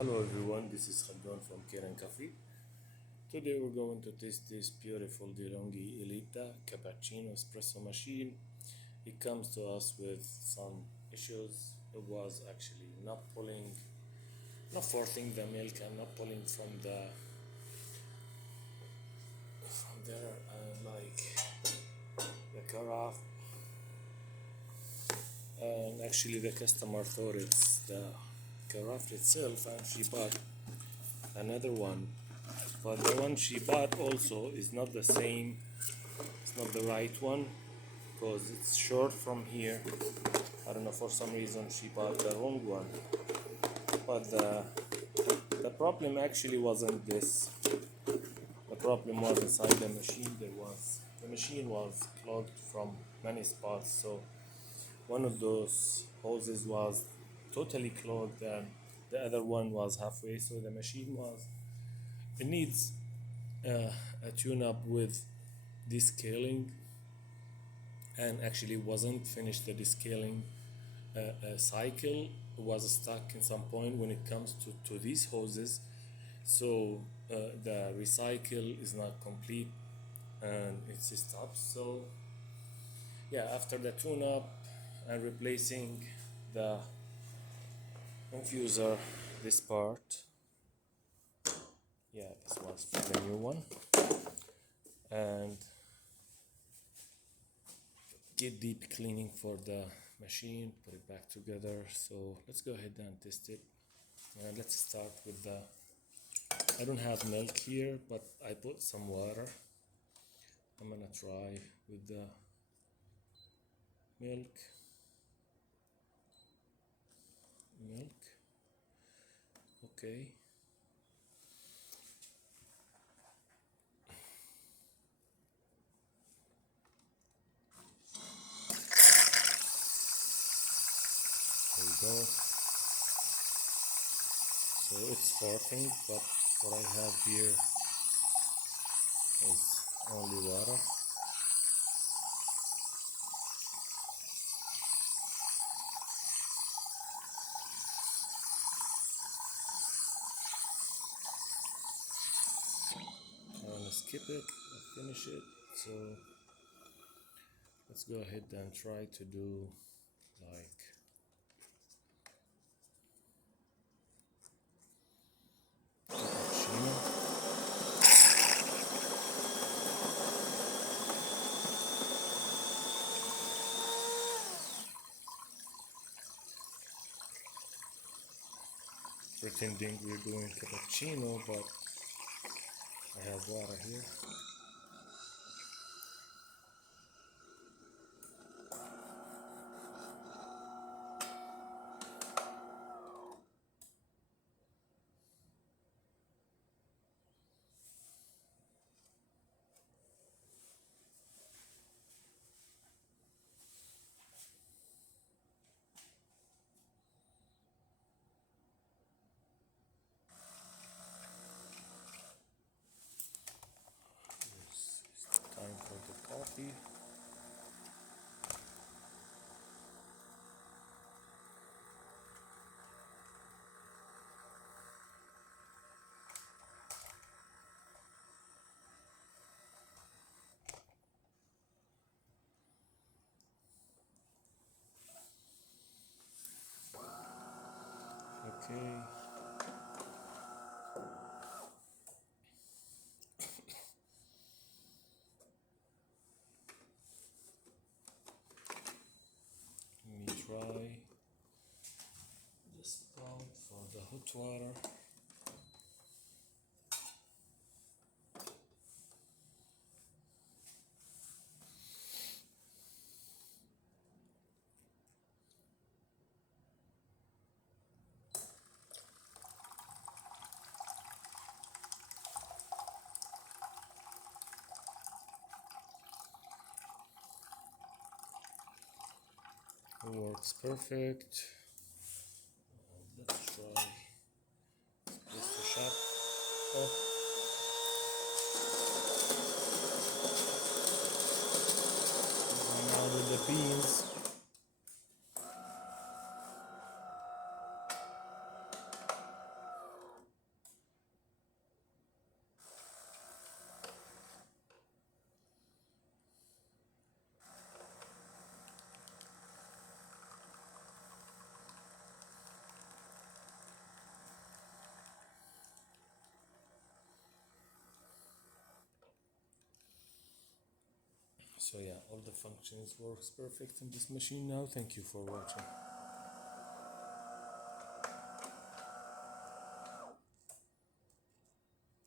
Hello everyone, this is Khaldoon from Kanen Coffee. Today we're going to test this beautiful DeLonghi eletta cappuccino espresso machine. It comes to us with some issues. It was actually not forcing the milk and not pulling from there, like the carafe. And actually, the customer thought it's the carafe itself, and she bought another one, but the one she bought also is not the same. It's not the right one because it's short from here. I don't know, for some reason she bought the wrong one. But the problem actually wasn't this. The problem was inside the machine. The machine was clogged from many spots. So one of those hoses was totally clogged, and the other one was halfway. So the machine was it needs a tune up with descaling, and actually wasn't finished the descaling cycle. Was stuck in some point when it comes to these hoses. So the recycle is not complete and it stops. So yeah, after the tune up and replacing the infuser, this part, yeah, this was for the new one, and get deep cleaning for the machine, put it back together. So let's go ahead and test it. And let's start with I don't have milk here, but I put some water. I'm gonna try with the milk. Okay. There we go. So it's frothing, but what I have here is only water. I'm gonna skip it and finish it. So let's go ahead and try to do like cappuccino. Pretending we're doing cappuccino, but I have water here. It's time for the coffee. Okay. Let me try the spout for the hot water. It works perfect. Let's try Espresso shot. Oh, now with the beans. So yeah, all the functions works perfect in this machine now. Thank you for watching.